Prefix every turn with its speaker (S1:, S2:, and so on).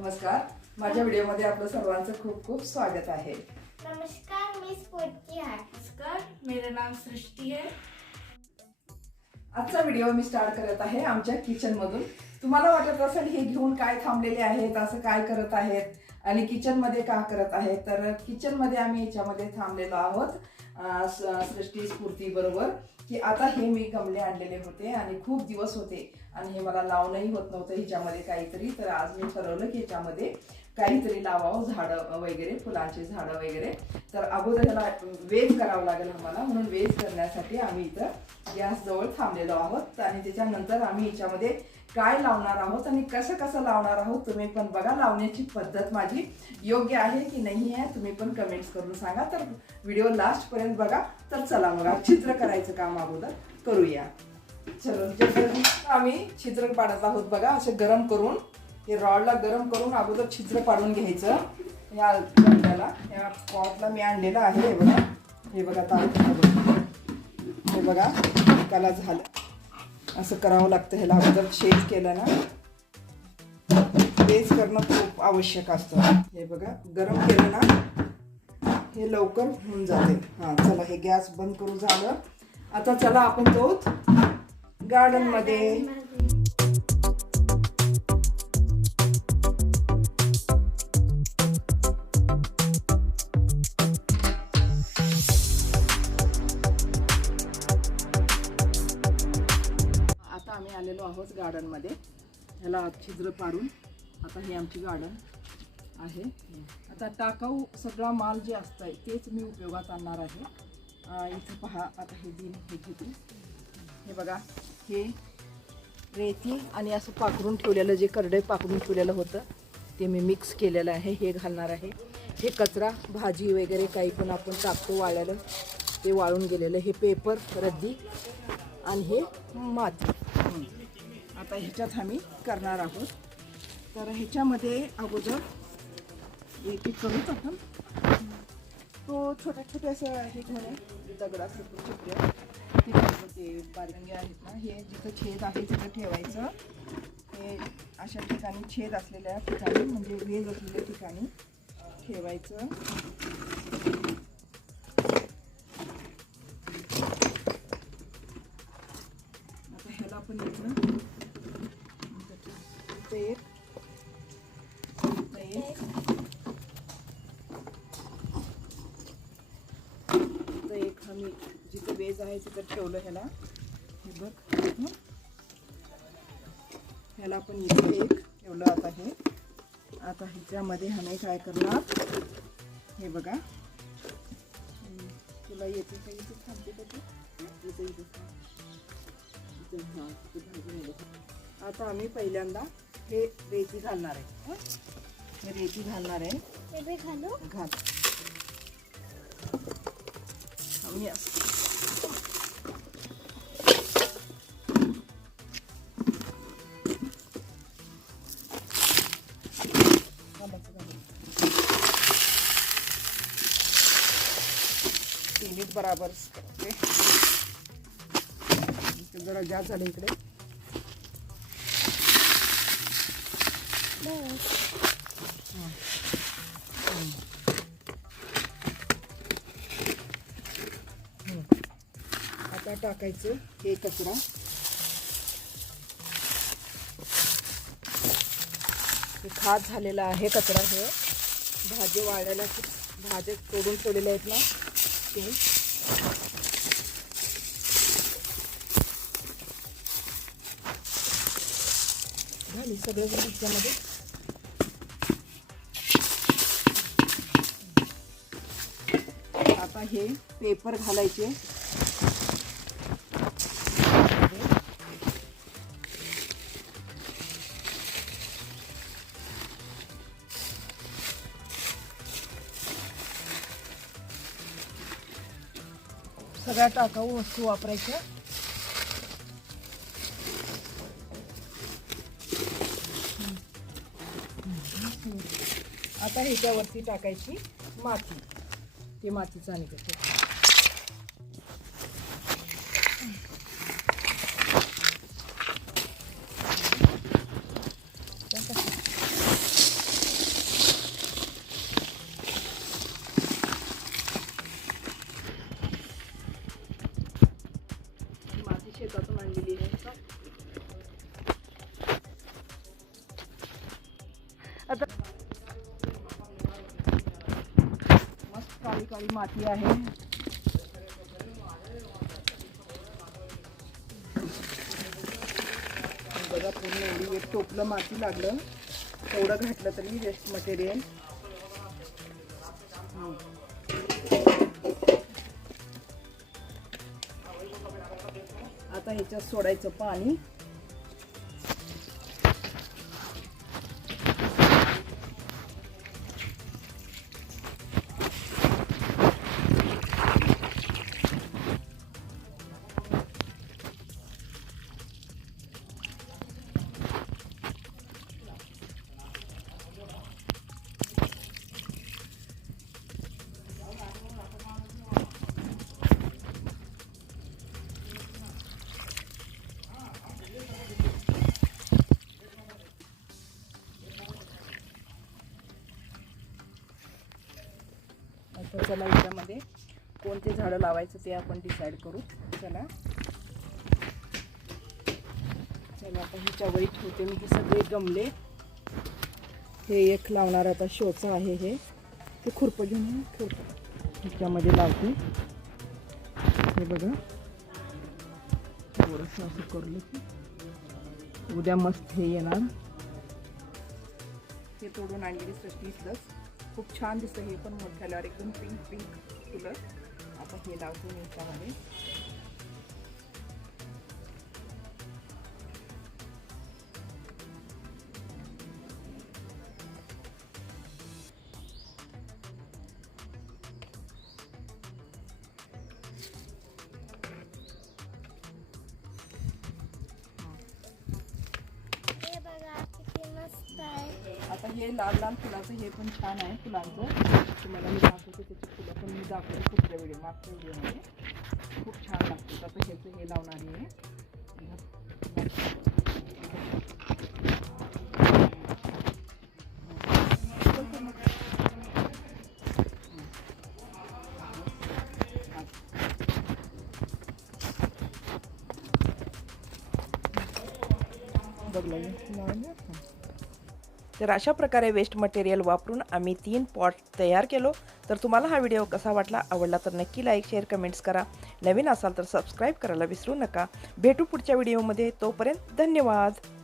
S1: नमस्कार. माझ्या व्हिडिओमध्ये आपलं सर्वांचं खूप खूप स्वागत आहे.
S2: नमस्कार मी स्फूर्ती आहे.
S3: नमस्कार मेरा नाम सृष्टि है.
S1: आजचा व्हिडिओ मी स्टार्ट करत आहे आमच्या किचन मधून. तुम्हाला वाटत असेल हे घेऊन काय थांबलेले आहेत? असं काय करत आहेत? आणि किचनमध्ये का करत आहे? तर किचनमध्ये आम्ही याच्यामध्ये थांबलेलो आहोत स- सृष्टी स्फूर्ती बरोबर की आता हे मी गमले आणलेले होते आणि खूप दिवस होते आणि हे मला लावणंही होत नव्हतं ह्याच्यामध्ये काहीतरी. तर आज मी ठरवलं की ह्याच्यामध्ये काहीतरी लावावं झाडं वगैरे फुलांची झाडं वगैरे. तर अगोदर ह्याला वेज करावं लागेल आम्हाला म्हणून वेज करण्यासाठी आम्ही इथं गॅसजवळ थांबलेलो आहोत. आणि त्याच्यानंतर आम्ही याच्यामध्ये काय लावणार आहोत आणि कसं कसं लावणार आहोत तुम्ही पण बघा. लावण्याची पद्धत माझी योग्य आहे की नाही आहे तुम्ही पण कमेंट्स करून सांगा. तर व्हिडिओ लास्टपर्यंत बघा. तर चला बघा छिद्र करायचं काम अगोदर करूया. चलो जे आम्ही छिद्र पाडत आहोत बघा असे गरम करून हे रॉडला गरम करून अगोदर छिद्र पाडून घ्यायचं. या गंड्याला या पॉटला मी आणलेलं आहे हे बघा. हे बघा तांदूळ हे बघा त्याला झालं. असं करावं लागतं ह्याला. अगोदर शेज केलं ना तेच करणं खूप आवश्यक असतं. हे बघा गरम केलं ना हे लवकर होऊन जाते. हां चला हे गॅस बंद करू झालं. आता चला आपण जाऊत गार्डनमध्ये आहोत ह्याला छिद्र पाडून आता हे आमची गार्डन आहे. आता टाकाऊ सगळा माल जे असतं आहे तेच मी उपयोगात आणणार आहे. इथं पहा आता हे दिन हे घेते. हे बघा हे रेती आणि असं पाकरून ठेवलेलं जे करडे पाकरून ठेवलेलं होतं ते मी मिक्स केलेलं आहे हे घालणार आहे. हे कचरा भाजी वगैरे काही पण आपण टाकतो वाळलेलं ते वाळून गेलेलं. हे पेपर रद्दी आणि हे माती. आता ह्याच्यात आम्ही करणार आहोत. तर ह्याच्यामध्ये अगोदर एक एक करूच आपण. तो छोट्या छोट्या असं हे घेऊन आहे दगडा छोटे छोटे ते बरोबर ते बारंगे आहेत ना हे जिथं छेद आहे तिथं ठेवायचं. हे अशा ठिकाणी छेद असलेल्या ठिकाणी म्हणजे वेज असलेल्या ठिकाणी ठेवायचं. वेज आहे तिथं ठेवलं ह्याला. हे बघ? ह्याला पण इथं एक ठेवलं आता हे. आता ह्याच्यामध्ये आम्ही काय करणार? हे बघा. तुला येते का इथे? थांबते का तू? इथं इथं. हां. आता आम्ही पहिल्यांदा हे रेती घालणार आहे. हं? रेती घालणार आहे.
S2: ते बी घालू?
S1: घाल. आम्ही असं बराबर ओके जरा जास्त झालं इकडे. आता टाकायचं हे कचरा. हे झालेला आहे कचरा हे. भाजी वाढायला भाज्या तोडून ठेवलेल्या आहेत ना. ते झाली सगळं त्याच्यामध्ये आता हे पेपर घालायचे. सगळ्या टाकाऊ वस्तू वापरायच्या. आता ह्याच्यावरती टाकायची माती. ती मातीचं आणि काळी माती आहे. बघा पूर्ण एवढी एक टोपलं माती लागलं. तेवढं घातलं तरी वेस्ट मटेरियल आता ह्याच्यात सोडायचं पाणी. तर चला याच्यामध्ये कोणते झाडं लावायचं ते आपण डिसाईड करू. चला. चला आता ह्याच्यावर ठेवते मी हे सगळे गमले. हे एक लावणार आता शोचं आहे हे. ते खुरपं घेऊन खुरपं. ह्याच्यामध्ये लावते. हे बघा. थोडंसं असं करू की उद्या मस्त हे येणार. हे तोडून आणलेली सृष्टी इथलंच. खूप छान दिसतं. हे पण मोठ्याला एकदम पिंक पिंक फुलं. आता हे लावतो मी आता हे लाल लाल फुलाचं हे पण छान आहे फुलांचं. तुम्हाला मी दाखवते त्याची फुलं पण मी दाखवते पुढच्या व्हिडिओ मागच्या व्हिडिओमध्ये खूप छान लागतात. आता ह्याचं हे लावणार आहे. तर अशा प्रकारे वेस्ट मटेरियल वापरून आम्ही तीन पॉट तयार केलो. तर तुम्हाला हा व्हिडिओ कसा वाटला आवडला तर नक्की लाईक शेअर कमेंट्स करा. नवीन असाल तर सबस्क्राईब करायला विसरू नका. भेटू पुढच्या व्हिडिओमध्ये तोपर्यंत धन्यवाद.